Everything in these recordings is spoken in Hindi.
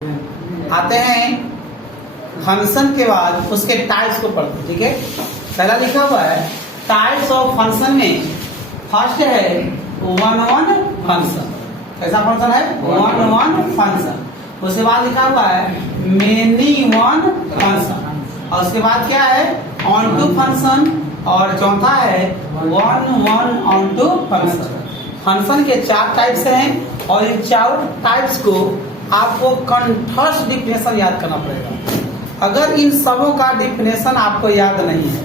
आते हैं फंक्शन के बाद उसके टाइप्स को पढ़ते हैं। ठीक है, पहला लिखा हुआ है टाइप्स ऑफ फंक्शन में फर्स्ट है वन वन फंक्शन। कैसा फंक्शन है? One one function. उसके बाद लिखा हुआ है मेनी वन फंक्शन और उसके बाद क्या है ऑन टू फंक्शन और चौथा है one one onto function. Function के 4 टाइप्स हैं और इन 4 टाइप्स को आपको कंठस्थ डिफिनेशन याद करना पड़ेगा। अगर इन सबों का डिफिनेशन आपको याद नहीं है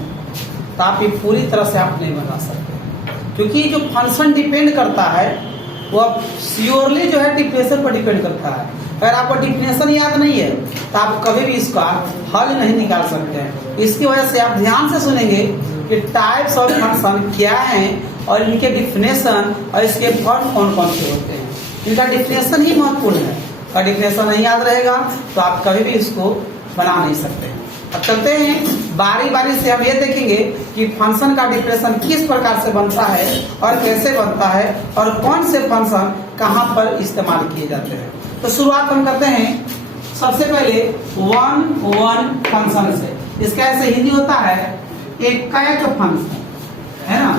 तो आप ये पूरी तरह से आप नहीं बना सकते, क्योंकि जो फंक्शन डिपेंड करता है वो श्योरली जो है डिफिनेशन पर डिपेंड करता है। अगर आपको डिफिनेशन याद नहीं है तो आप कभी भी इसका हल नहीं निकाल सकते हैं। इसकी वजह से आप ध्यान से सुनेंगे कि टाइप्स ऑफ फंक्शन क्या हैं और इनके डिफिनेशन और इसके फॉर्म कौन कौन से होते हैं। इनका डिफिनेशन ही महत्वपूर्ण है। अगर डिफिनेशन नहीं याद रहेगा तो आप कभी भी इसको बना नहीं सकते। अब चलते हैं बारी बारी से हम ये देखेंगे कि फंक्शन का डिफिनेशन किस प्रकार से बनता है और कैसे बनता है और कौन से फंक्शन कहाँ पर इस्तेमाल किए जाते हैं। तो शुरुआत हम करते हैं सबसे पहले वन वन फंक्शन से। इसका ऐसे हिंदी होता है एकैक फंक्शन, है ना,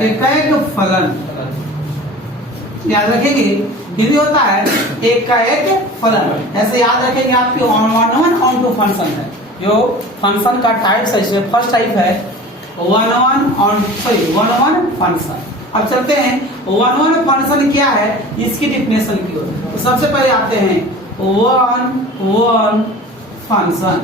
एकैक फलन। याद रखेंगे हिंदी होता है एकैक फलन। ऐसे याद रखेंगे आपकी one one onto function है। जो फंक्शन का टाइप्स है इसमें फर्स्ट टाइप है वन वन फंक्शन। अब चलते हैं वन वन फंक्शन क्या है इसकी डिफिनेशन की ओर। तो सबसे पहले आते हैं वन वन फंक्शन,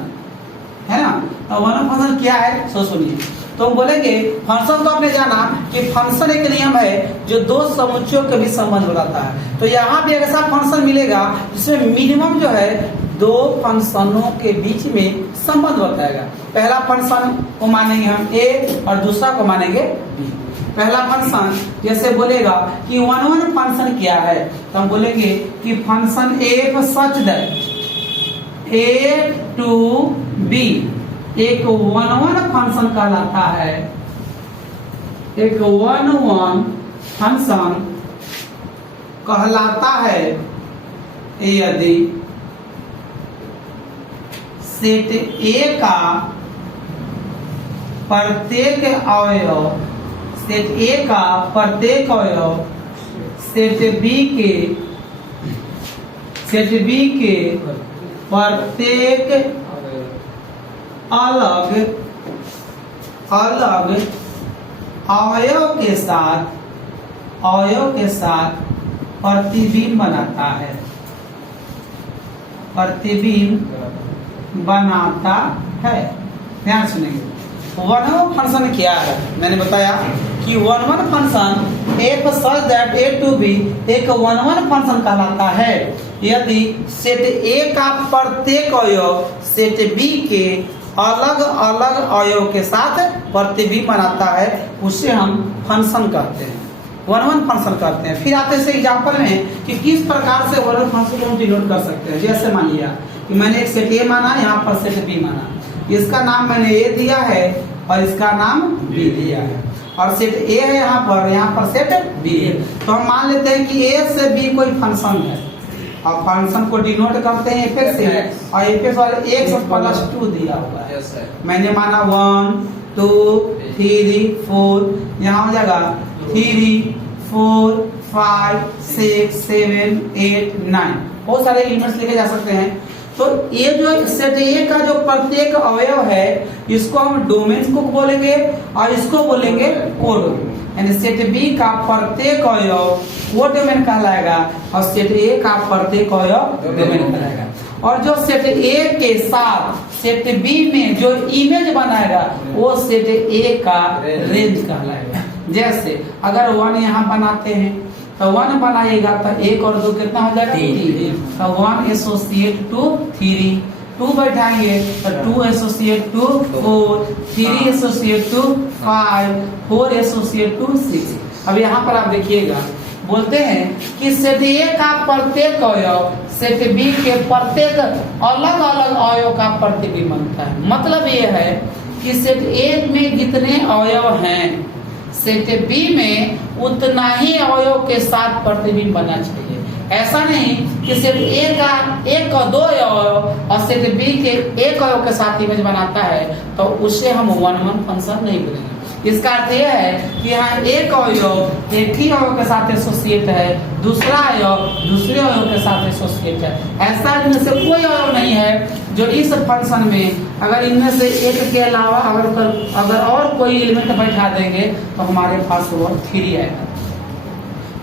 है ना। तो वन वन फंक्शन क्या है सो सुनिए। तो हम बोलेंगे फंक्शन तो आपने जाना कि फंक्शन एक नियम है जो 2 समुच्चयों के बीच संबंध बनाता है। तो यहाँ भी एक ऐसा फंक्शन मिलेगा जिसमें मिनिमम जो है 2 फंक्शनों के बीच में संबंध बताएगा। पहला फंक्शन को मानेंगे हम ए और दूसरा को मानेंगे बी। पहला फंक्शन जैसे बोलेगा कि वन वन फंक्शन क्या है तो हम बोलेंगे कि function F such that A to B एक वन वन फंक्शन कहलाता है। एक वन वन फंक्शन कहलाता है यदि सेट ए का प्रत्येक अवयव सेट ए का प्रत्येक अवयव सेट बी के प्रत्येक अलग अलग अवयव के साथ प्रतिबिंब बनाता है। प्रतिबिंब बनाता है। ध्यान सुनेंगे वन वन फंक्शन क्या है। मैंने बताया कि one one function F such that A to B एक वन वन फंक्शन कहलाता है यदि सेट ए का प्रत्येक अवयव सेट बी के अलग अलग अवयव के साथ प्रतिबिंब बनाता है। उसे हम फंक्शन कहते हैं, वन वन फंक्शन कहते हैं। फिर आते से एग्जांपल में कि किस प्रकार से वन वन फंक्शन को हम डिनोट कर सकते हैं। जैसे मान लिया कि मैंने एक सेट ए माना, यहाँ पर सेट बी माना, इसका नाम मैंने ए दिया है और इसका नाम बी दिया है और सेट ए है यहाँ पर सेट बी है। तो हम मान लेते हैं कि ए से बी कोई फंक्शन है और फंक्शन को डिनोट करते हैं एफ से और एफ वाले x प्लस 2 दिया हुआ है। मैंने माना 1 2 3 4, यहाँ हो जाएगा 3 4 5 6 7 8 9। बहुत सारे एलिमेंट्स लिखे जा सकते हैं। तो ये जो सेट ए का जो प्रत्येक अवयव है इसको हम डोमेन को बोलेंगे और इसको बोलेंगे कोडोमेन। यानी सेट बी का प्रत्येक अवयव वो डोमेन कहलाएगा और सेट ए का प्रत्येक अवयव डोमेन कहलाएगा। और जो सेट ए के साथ सेट बी में जो इमेज बनाएगा वो सेट ए का रेंज कहलाएगा। जैसे अगर 1 यहाँ बनाते हैं तो 1 बनाइएगा तो 1 और 2 कितना हो जाएगा 3। तो 1 एसोसिएट टू 3, 2 बैठाएंगे तो 2 associate to 4, 3 associate to 5, 4 associate to 6। अब यहाँ पर आप देखिएगा बोलते हैं कि सेट ए का प्रत्येक अवयव सेट बी के प्रत्येक अलग अलग अवयव का प्रतिबिंब बनता है। मतलब ये है कि सेट ए में जितने अवयव हैं सेट बी में उतना ही अवयव के साथ प्रतिबिंब बनना चाहिए। ऐसा नहीं कि सेट ए का एक और दो अवयव और सेट बी के एक अवयव के साथ इमेज बनाता है तो उससे हम 1-1 फंक्शन नहीं बोलेंगे। इसका अर्थ यह है कि यहाँ एक अवयव एक ही अवयव के साथ एसोसिएट है, दूसरा अवयव दूसरे अवयव के साथ एसोसिएट है। ऐसा इनमें से कोई अवयव नहीं है जो इस फंक्शन में अगर इनमें से एक के अलावा अगर और कोई एलिमेंट बैठा देंगे तो हमारे पास वो 3 आएगा।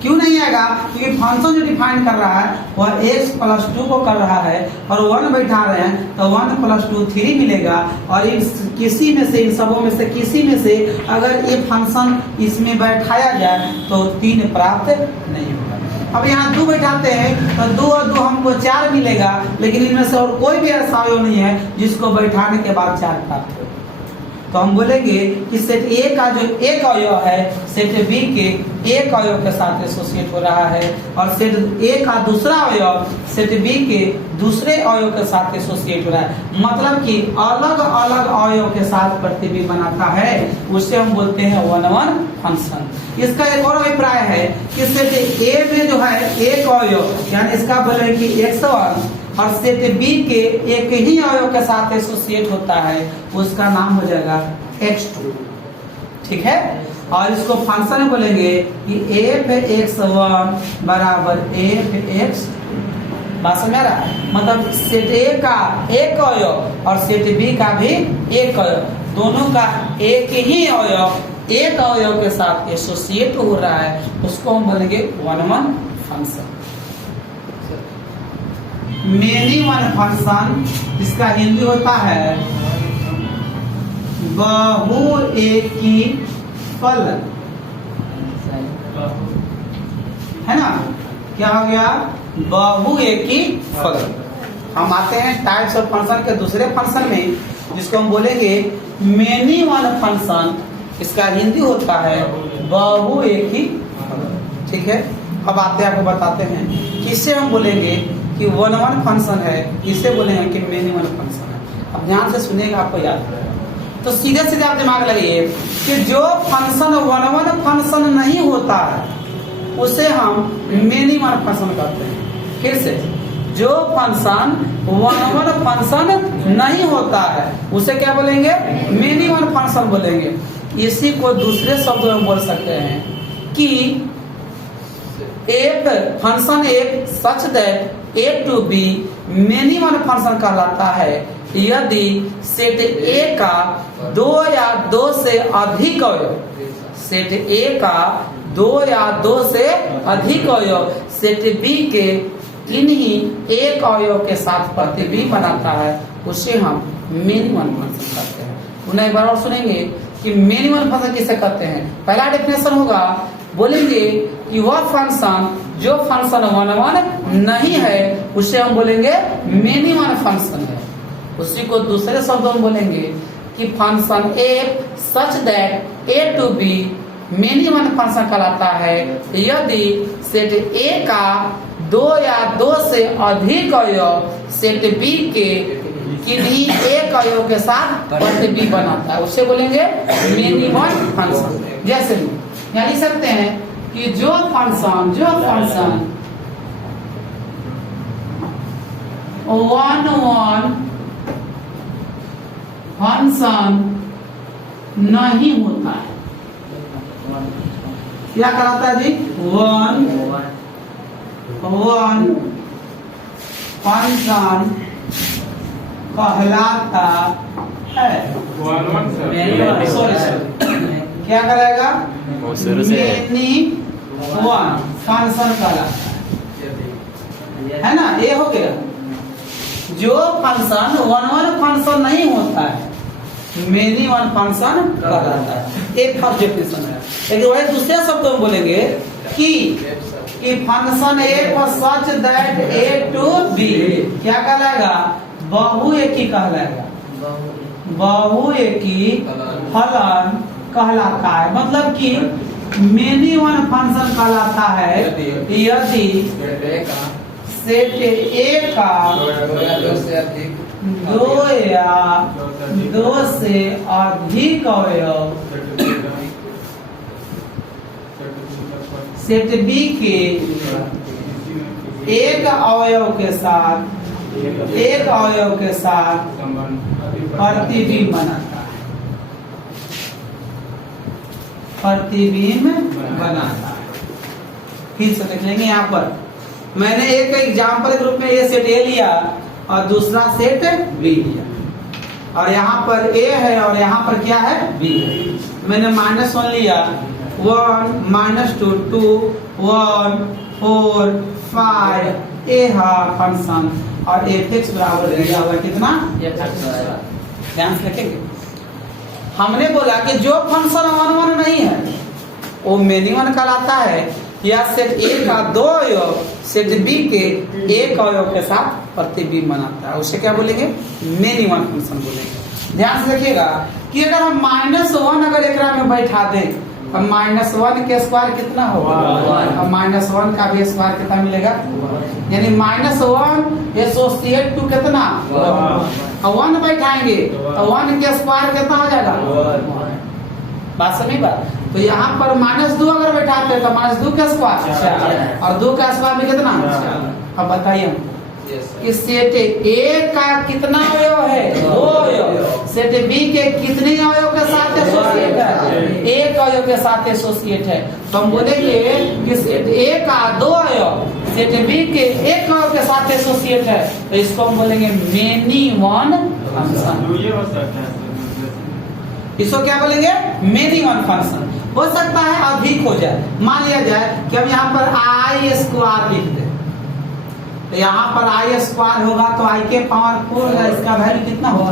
क्यों नहीं आएगा? क्योंकि फंक्शन जो डिफाइन कर रहा है वह x+2 को कर रहा है और 1 बैठा रहे हैं तो 1+2 3 मिलेगा और इन किसी में से इन सबों में से किसी में से अगर ये फंक्शन इसमें बैठाया जाए तो 3 प्राप्त नहीं होगा। अब यहाँ 2 बैठाते हैं तो 2 और 2 हमको 4 मिलेगा, लेकिन इनमें से और कोई भी ऐसा अवयव नहीं है जिसको बैठाने के बाद 4 प्राप्त हो। तो हम बोलेंगे कि सेट ए का जो एक अवयव है सेट बी के एक अवयव के साथ एसोसिएट हो रहा है और सेट ए का दूसरा अवयव सेट बी के दूसरे अवयव के साथ एसोसिएट हो रहा है। मतलब कि अलग अलग अवयव के साथ प्रतिबिंब बनाता है, उसे हम बोलते हैं 1-1 फंक्शन। इसका एक और अभिप्राय है कि सेट ए में जो है एक अवयव यानी इसका बोले कि x1 और सेट बी के एक ही अवयव के साथ एसोसिएट होता है, उसका नाम हो जाएगा x2। ठीक है, और इसको फंक्शन में बोलेंगे कि f(x1) बराबर f(x)। बात समझ रहा है? मतलब सेट ए का एक अवयव और सेट बी का भी एक अवयव, दोनों का एक ही अवयव एक अवयव के साथ एसोसिएट हो रहा है, उसको हम बोलेंगे 1-1 फंक्शन। मेनी वन फंक्शन, इसका हिंदी होता है बहुएकी फलन, है ना? क्या हो गया? बहुएकी फलन। हम आते हैं टाइप्स ऑफ फंक्शन के दूसरे फंक्शन में जिसको हम बोलेंगे मेनी वन फंक्शन, इसका हिंदी होता है बहुएकी फलन। ठीक है, अब आते हैं आपको बताते हैं किससे हम बोलेंगे कि 1-1 फंक्शन है, इसे बोलेंगे कि मेनी वन फंक्शन है। अब ध्यान से सुनिएगा, आपको याद रहेगा। तो सीधे सीधे आप दिमाग लगाइए कि जो फंक्शन 1-1 फंक्शन नहीं होता है उसे हम मेनी वन फंक्शन कहते हैं। फिर से, जो फंक्शन 1-1 फंक्शन नहीं होता है उसे क्या बोलेंगे? मेनी वन फंक्शन बोलेंगे। इसी को दूसरे शब्दों में बोल सकते हैं कि एक फंक्शन एक such that A to B many one function कहलाता है यदि सेट A का 2 या 2 से अधिक अवयव, सेट A का 2 या 2 से अधिक अवयव सेट B के किन्हीं एक अवयव के साथ प्रतिबिंब बनाता है, उसे हम मेनी वन फंक्शन कहते हैं। उन्हें एक बार और सुनेंगे कि मेनी वन फंक्शन किसे कहते हैं। पहला डेफिनेशन होगा, बोलेंगे कि वह फंक्शन जो फंक्शन 1-1 नहीं है उसे हम बोलेंगे मेनी वन फंक्शन है। उसी को दूसरे शब्दों में बोलेंगे कि function f such that A to B many one function कहलाता है यदि सेट A का 2 या 2 से अधिक अवयव सेट B के किन्हीं एक अवयव के साथ प्रतिबिंब बनाता है, उसे बोलेंगे मेनी वन फंक्शन। जैसे यहाँ लिख सकते हैं कि जो फंक्शन 1-1 फंक्शन नहीं होता है, क्या कहलाता है जी? 1-1 फंक्शन कहलाता है। क्या करेगा? मेनी वन फंक्शन कहलाता है ना? ये हो गया। जो फंक्शन 1-1 फंक्शन नहीं होता है मेनी वन फंक्शन कहलाता है। एक फर्स्ट डेफिनेशन है। लेकिन वही दूसरे शब्दों में बोलेंगे कि फंक्शन ए पर such that A to B क्या कहलाएगा? बहुएकी कहलाएगा। बहुएकी फलन कहलाता है। मतलब कि मेनी वन फंक्शन कहलाता है यदि सेट A का 2 या 2 से अधिक अवयव सेट B के एक अवयव के साथ प्रतिबिंब बनाता है, प्रतिबिंब बनाता है। फिर से देख लेंगे यहाँ पर मैंने एक एग्जाम्पल के रूप में ये सेट ए लिया और दूसरा सेट बी लिया, और यहाँ पर ए है और यहाँ पर क्या है बी है। मैंने -1 लिया, 1 -2 2 1 4 5 ए फंक्शन और f(x) बराबर दिया हुआ कितना ध्यान से रखेंगे। हमने बोला कि जो फंक्शन 1 1 नहीं है वो मिनिमम कहलाता है, या सेट ए का 2 अवयव सेट बी के एक अवयव के साथ प्रतिबिंब बनाता है, उसे क्या बोलेंगे मिनिमम फंक्शन बोलेंगे। ध्यान से देखिएगा कि अगर हम -1 अगर एकरा में बैठा दें तो -1 के स्क्वायर कितना होगा, और -1 का भी स्क्वायर कितना मिलेगा, यानी -1 एसोसिएट टू कितना 1 बैठाएंगे तो 1 के स्क्वायर कितना हो जाएगा, बात समझ बात। तो यहाँ पर -2 अगर बैठाते हैं तो -2 का स्क्वायर और 2 का स्क्वायर में कितना। अब बताइए कि सेट ए का कितना अवयव है, 2 अवयव, सेट बी के कितने अवयव के साथ एसोसिएट है, एक अवयव के साथ एसोसिएट है। तो हम बोलेंगे कि सेट ए का 2 अवयव सेट बी के एक अवयव के साथ एसोसिएट है, तो इसको हम बोलेंगे मेनी वन फंक्शन। इसको क्या बोलेंगे मेनी वन फंक्शन। हो सकता है अधिक हो जाए, मान लिया जाए कि हम यहाँ पर I² लिख दें, तो यहाँ पर I² होगा तो I के पावर 4 होगा, इसका वैल्यू कितना होगा।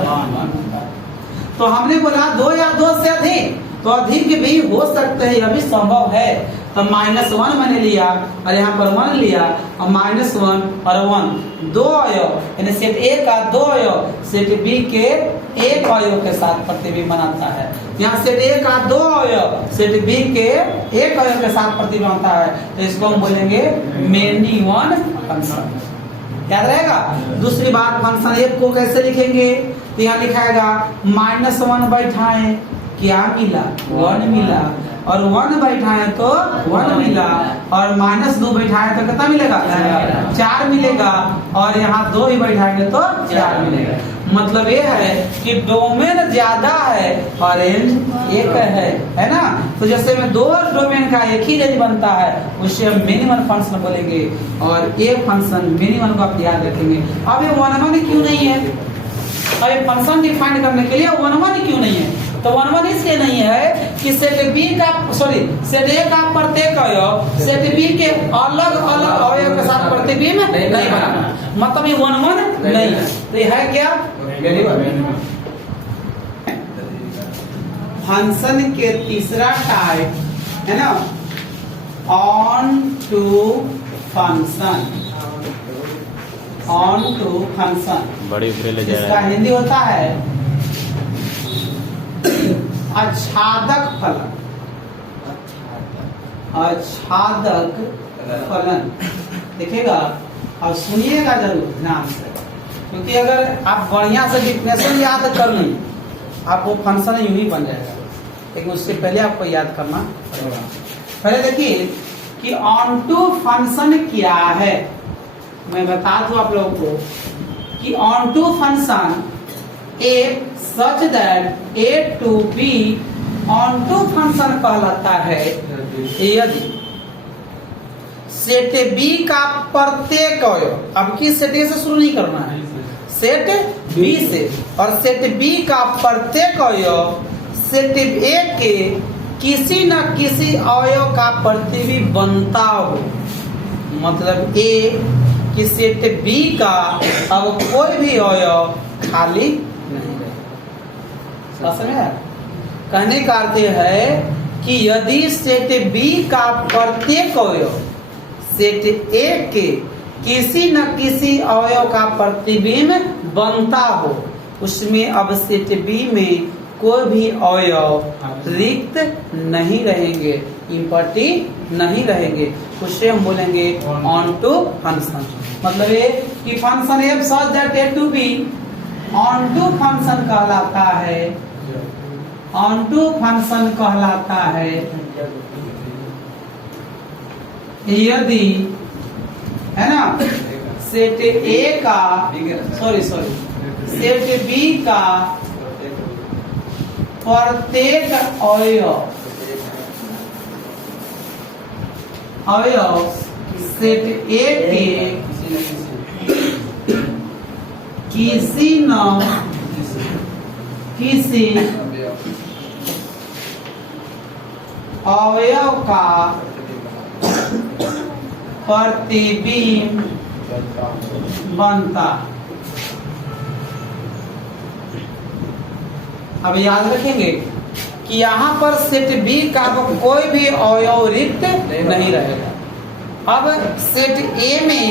तो हमने बोला 2 या 2 से अधिक, तो अधिक भी हो सकते हैं, यह भी संभव है। तो -1 मैंने लिया और यहाँ पर 1 लिया और -1 और 1 2 अवयव, यानी सेट ए का 2 अवयव सेट बी के एक अवयव के साथ प्रतिबिंब बनाता है। यहाँ सेट ए का 2 अवयव सेट बी के एक अवयव के साथ प्रतिबिंब बनाता है, तो इसको हम बोलेंगे मेनी वन फंक्शन। याद रहेगा। दूसरी बात फंक्शन एक को कैसे लिखेंगे, तो यहाँ लिखाएगा -1 बैठाएं क्या मिला 1 मिला, और 1 बैठाएं तो 1 मिला, और -2 बैठाएं तो कितना मिलेगा 4 मिलेगा, और यहाँ 2 ही बैठाएंगे तो 4 मिलेगा। मतलब ये है कि डोमेन ज्यादा है और रेंज एक है ना। तो जैसे में 2 डोमेन का एक ही रेंज बनता है उसे हम मिनिमम फंक्शन बोलेंगे, और एक फंक्शन मिनिमम को आप याद रखेंगे। अब ये 1 1 क्यों नहीं है, अब ये फंक्शन डिफाइन करने के लिए 1 1 क्यों नहीं है, तो 1 1 इसलिए नहीं है कि सेट बी का सेट ए का प्रत्येक अवयव सेट बी के अलग अलग अवयव के साथ प्रतिबिंब नहीं बनाना, मतलब ये 1 1 नहीं है। तो ये है क्या फंक्शन के तीसरा टाइप है ना onto function. Onto function बड़ी ले जाए, इसका हिंदी होता है आच्छादक फलन। आच्छादक फलन देखिएगा और सुनिएगा जरूर ध्यान से, क्योंकि अगर आप बढ़िया से डिफिनेशन याद कर लें आपको फंक्शन यूं ही बन जाएगा, लेकिन उससे पहले आपको याद करना पड़ेगा। पहले देखिए कि ऑन टू फंक्शन क्या है, मैं बता दूं आप लोगों को कि onto function A such that A to B onto function कहलाता है यदि सेट बी का प्रत्येक अवयव, अब की सेट ए से शुरू नहीं करना है, सेट बी से, और सेट बी का प्रत्येक अवयव सेट ए के किसी न किसी अवयव का प्रतिबिंब बनता हो। मतलब ए कि सेट बी का अब कोई भी अवयव खाली नहीं रहेगा। समझ में? कहने का अर्थ है कि यदि सेट बी का प्रत्येक अवयव सेट ए के किसी न किसी अवयव का प्रतिबिंब बनता हो, उसमें अब सेट बी में कोई भी अवयव रिक्त नहीं रहेंगे, इम्पटी नहीं रहेंगे, उसे हम बोलेंगे ऑन टू फंक्शन। मतलब ये कि function F such that A to B onto function कहलाता है। ऑन टू फंक्शन कहलाता है यदि है ना, सेट ए का सॉरी सेट बी का प्रत्येक अवयव सेट ए के किसी न किसी अवयव का प्रतिबिंब बनता। अब याद रखेंगे कि यहाँ पर सेट बी का कोई भी अवयव रिक्त नहीं रहेगा। अब सेट ए में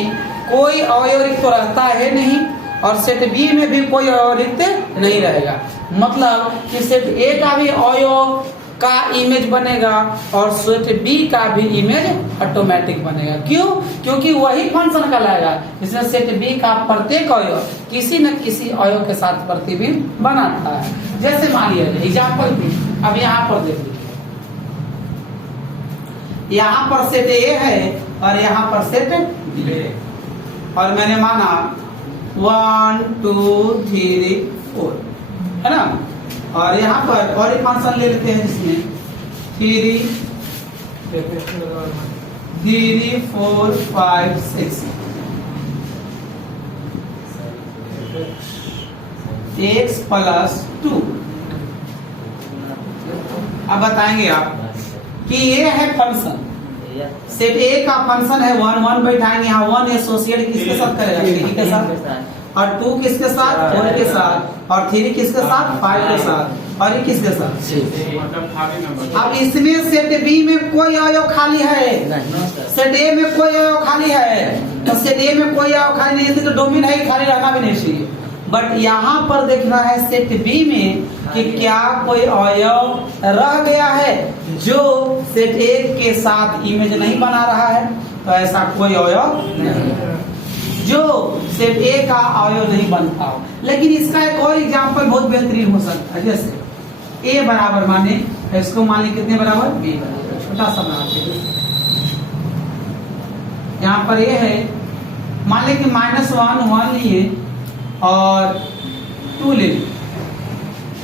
कोई अवयव रिक्त तो रहता है नहीं और सेट बी में भी कोई अवयव रिक्त नहीं रहेगा। मतलब कि सेट ए का भी अवयव का इमेज बनेगा और सेट बी का भी इमेज ऑटोमेटिक बनेगा। क्यों? क्योंकि वही फंक्शन कहलाएगा जिसमें सेट बी का प्रत्येक अवयव किसी न किसी अवयव के साथ प्रतिबिंब बनाता है। जैसे मान लिया एग्जाम्पल भी अब यहाँ पर देख लीजिए, यहाँ पर सेट ए है और यहाँ पर सेट बी है और मैंने माना 1 2 3 4 है ना, और यहाँ पर और एक फंक्शन ले लेते हैं जिसमें 3 4 5 6 x प्लस 2। अब बताएंगे आप कि ये है फंक्शन, सेट ए का फंक्शन है 1 1 बैठाएंगे यहाँ 1 एसोसिएट किसके साथ करेगा, 3 के साथ, और 2 किसके साथ, 4 के साथ, और 3 किसके साथ, 5 के साथ, और ये किसके साथ। अब इसमें सेट बी में कोई अवयव खाली है, सेट ए में कोई अवयव खाली है, तो सेट ए में कोई अवयव खाली नहीं है तो डोमेन है खाली रहना भी नहीं चाहिए। बट यहाँ पर देखना है सेट बी में कि क्या कोई अवयव रह गया है जो सेट ए के साथ इमेज नहीं बना रहा है, तो ऐसा कोई अवयव नहीं जो सेट ए का अवयव नहीं बनता हो। लेकिन इसका एक और एग्जांपल बहुत बेहतरीन हो सकता है, जैसे ए बराबर माने इसको मान ली कितने बराबर, बी बराबर, छोटा सा बनाते हैं। यहाँ पर ए है, मान ले कि -1 1 लिए और 2 ले लिए,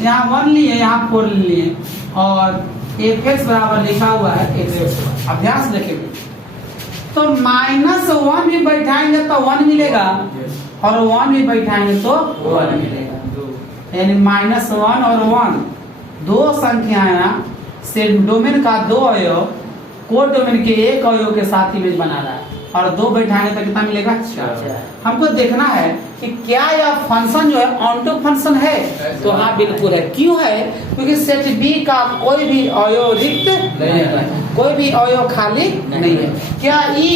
यहाँ 1 लिए, यहाँ 4 लिए और fx बराबर लिखा हुआ है x। अभ्यास देखेंगे तो -1 भी बैठाएंगे तो 1 मिलेगा और 1 भी बैठाएंगे तो 1 मिलेगा, यानी -1 और 1 दो संख्याएं सेट डोमेन का दो अवयव कोड डोमेन के एक अवयव के साथ इमेज बना रहा है और 2 बैठाने तक कितना मिलेगा, 4। हमको देखना है कि क्या यह फंक्शन जो है ऑन टू फंक्शन है, तो हाँ बिल्कुल है। क्यों है? क्योंकि सेट बी का कोई भी अवयव रिक्त नहीं है, कोई भी अवयव खाली नहीं है। क्या ई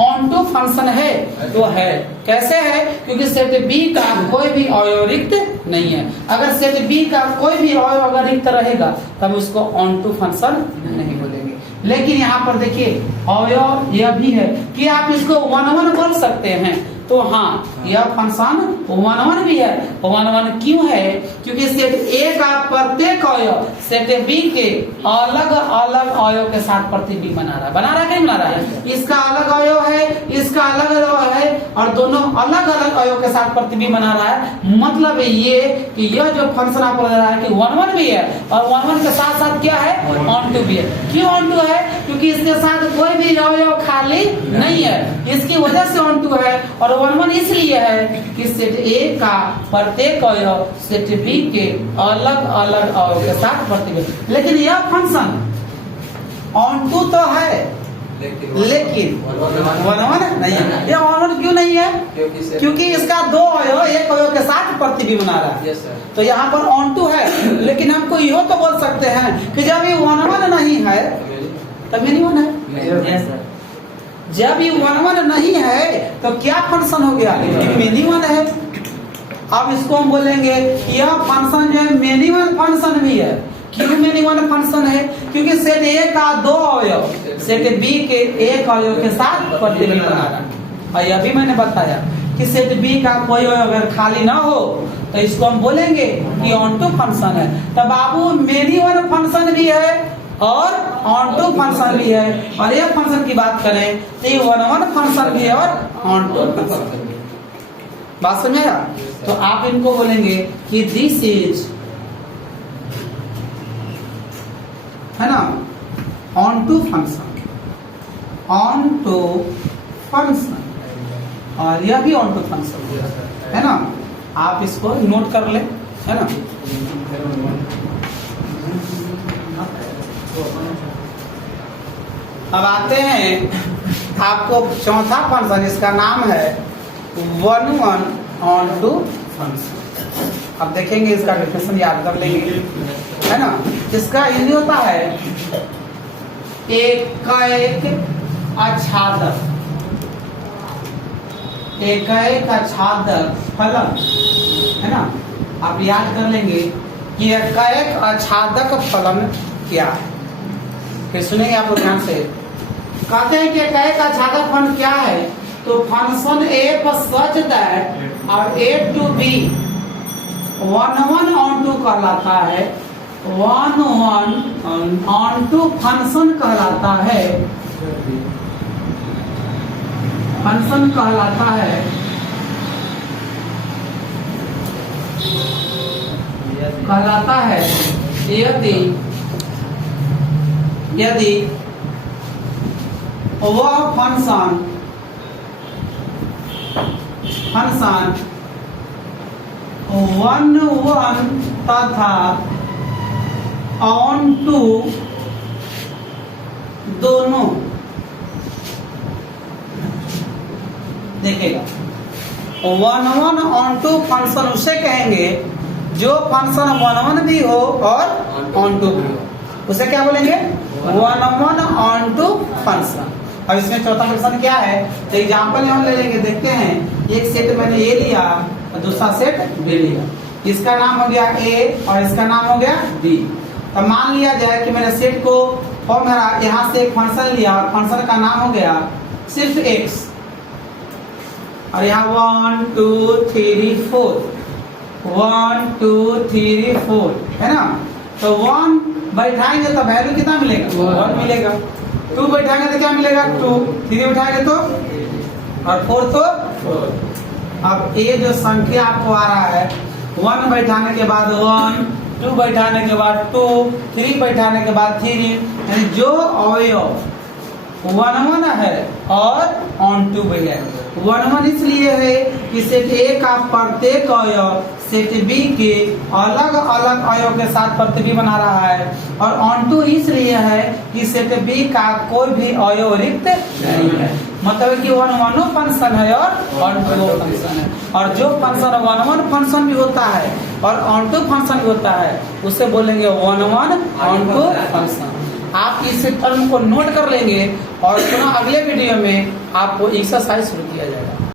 ऑन टू फंक्शन है, तो है। कैसे है? क्योंकि सेट बी का कोई भी अवयव रिक्त नहीं है। अगर सेट बी का कोई भी अवयव अगर रिक्त रहेगा तब उसको ऑन टू फंक्शन नहीं बोलेंगे। लेकिन यहाँ पर देखिए अवयव यह भी है कि आप इसको 1 1 बोल सकते हैं, तो हाँ यह फंक्शन 1 1 भी है। 1 1 क्यों है? क्योंकि सेट ए का प्रत्येक अवयव सेट बी के अलग अलग अवयव के साथ प्रतिबिंब बना रहा है। बना रहा है नहीं बना रहा है? इसका अलग अवयव है, इसका अलग अवयव है और दोनों अलग अलग अवयव के साथ प्रतिबिंब बना रहा है। मतलब ये कि यह जो फंक्शन आपको लग रहा है कि 1 1 भी है और 1 1 के साथ साथ क्या है, ऑन टू भी है। क्यों ऑन टू है? क्योंकि इसके साथ कोई भी अवयव खाली नहीं है, इसकी वजह से ऑन टू है। और 1 1 इसलिए है कि सेट ए का प्रत्येक अवयव सेट बी के अलग अलग अवयव के साथ प्रतिबिंब। लेकिन यह फंक्शन ऑन टू तो है लेकिन 1 1 नहीं है। यह 1 1 क्यों नहीं है? क्योंकि इसका 2 अवयव एक अवयव के साथ प्रतिबिंब बना रहा है। तो यहाँ पर ऑन टू है। लेकिन हमको यह तो बोल सकते हैं कि जब ये 1 1 नहीं है तब मेनी 1 है। जब ये 1 1 नहीं है तो क्या फंक्शन हो गया, मेनी 1 है। अब इसको हम बोलेंगे यह फंक्शन जो है मेनी 1 फंक्शन भी है। क्यों मेनी 1 फंक्शन है? क्योंकि सेट ए का 2 अवयव सेट बी के एक अवयव के साथ प्रतिबिंब बना रहा है। और यह भी मैंने बताया कि सेट बी का कोई अवयव अगर खाली ना हो तो इसको हम बोलेंगे कि ऑन टू फंक्शन है। तब बाबू मेनी 1 फंक्शन भी है और ऑन टू फंक्शन भी है। और ये फंक्शन की बात करें तो ये वन वन फंक्शन भी है और ऑन टू फंक्शन भी है। बात समझेगा? तो आप इनको बोलेंगे कि दिस इज, है ना, onto function, onto function, और यह भी ऑन टू फंक्शन है ना। आप इसको नोट कर ले, है ना। अब आते हैं आपको चौथा फंक्शन, इसका नाम है one one onto function. अब देखेंगे इसका डेफिनेशन याद कर लेंगे, है ना। इसका हिंदी होता है एक आच्छादक, एक आच्छादक फलन, है ना। आप याद कर लेंगे कि एक आच्छादक फलन क्या है। फिर सुनेंगे आप लोग ध्यान से। कहते हैं कि एक आच्छादक फलन क्या है, तो फंक्शन ए सच दैट और A to B one one onto कहलाता है, one one onto function कहलाता है, फंक्शन कहलाता है यदि वह फंक्शन वन वन तथा ऑन टू दोनों, देखिएगा one one onto function उसे कहेंगे जो फंक्शन वन वन भी हो और ऑन टू भी हो, उसे क्या बोलेंगे, one one onto function. अब इसमें चौथा फंक्शन क्या है, तो एग्जाम्पल हम ले लेंगे, देखते हैं। एक सेट मैंने ए लिया और दूसरा सेट बी लिया, इसका नाम हो गया ए और इसका नाम हो गया बी। तो मान लिया जाए कि मैंने सेट को यहाँ से एक फंक्शन लिया और फंक्शन का नाम हो गया सिर्फ एक्स, और यहाँ 1 2 3 4 1 2 3 4 है ना। तो 1 बैठाएंगे तो वैल्यू कितना मिलेगा, 1 मिलेगा। 2 बैठाएंगे तो क्या मिलेगा, 2। 3 बैठाएंगे तो, और 4 तो 4। अब ये जो संख्या आपको आ रहा है, 1 बैठाने के बाद 1, 2 बैठाने के बाद 2, 3 बैठाने के बाद 3, यानी जो अवयव 1 1 है और ऑन टू भी है। 1 1 इसलिए है कि सेट ए का प्रत्येक अवयव सेट बी के अलग अलग अवयव के साथ प्रतिबी बना रहा है, और ऑन टू इसलिए है कि सेट बी का कोई भी अवयव रिक्त नहीं है। मतलब कि 1 1 फंक्शन है और ऑन टू फंक्शन है, और जो फंक्शन 1 1 फंक्शन भी होता है और ऑन टू फंक्शन भी होता है उसे बोलेंगे 1 1 ऑन टू फंक्शन। आप इस टर्म को नोट कर लेंगे और पुनः अगले वीडियो में आपको एक्सरसाइज शुरू किया जाएगा।